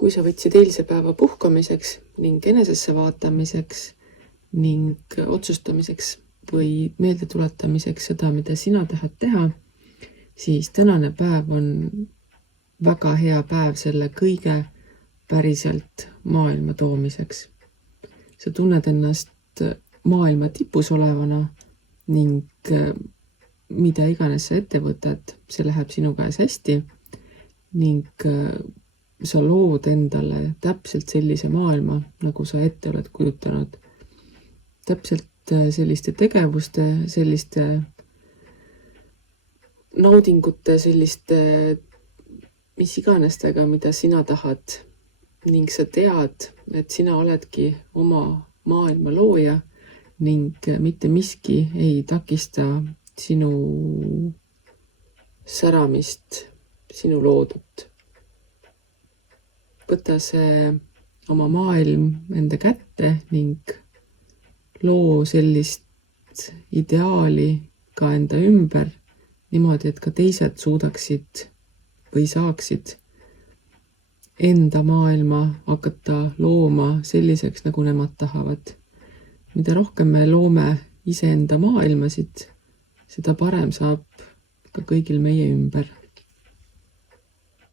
Kui sa võtsid eilse päeva puhkamiseks ning enesesse vaatamiseks ning otsustamiseks või meelde tuletamiseks seda, mida sina tahad teha, siis tänane päev on väga hea päev selle kõige päriselt maailma toomiseks. Sa tunned ennast maailma tipus olevana ning mida iganes sa ette võtad, see läheb sinu käes hästi ning sa lood endale täpselt sellise maailma, nagu sa ette oled kujutanud. Täpselt selliste tegevuste, selliste naudingute, selliste mis iganestega, mida sina tahad ning sa tead, et sina oledki oma maailma looja ning mitte miski ei takista sinu säramist, sinu loodut. Võta see oma maailm enda kätte ning loo sellist ideaali ka enda ümber, niimoodi, et ka teised suudaksid või saaksid enda maailma hakata looma selliseks, nagu nemad tahavad. Mida rohkem me loome iseenda maailmasid, seda parem saab ka kõigil meie ümber.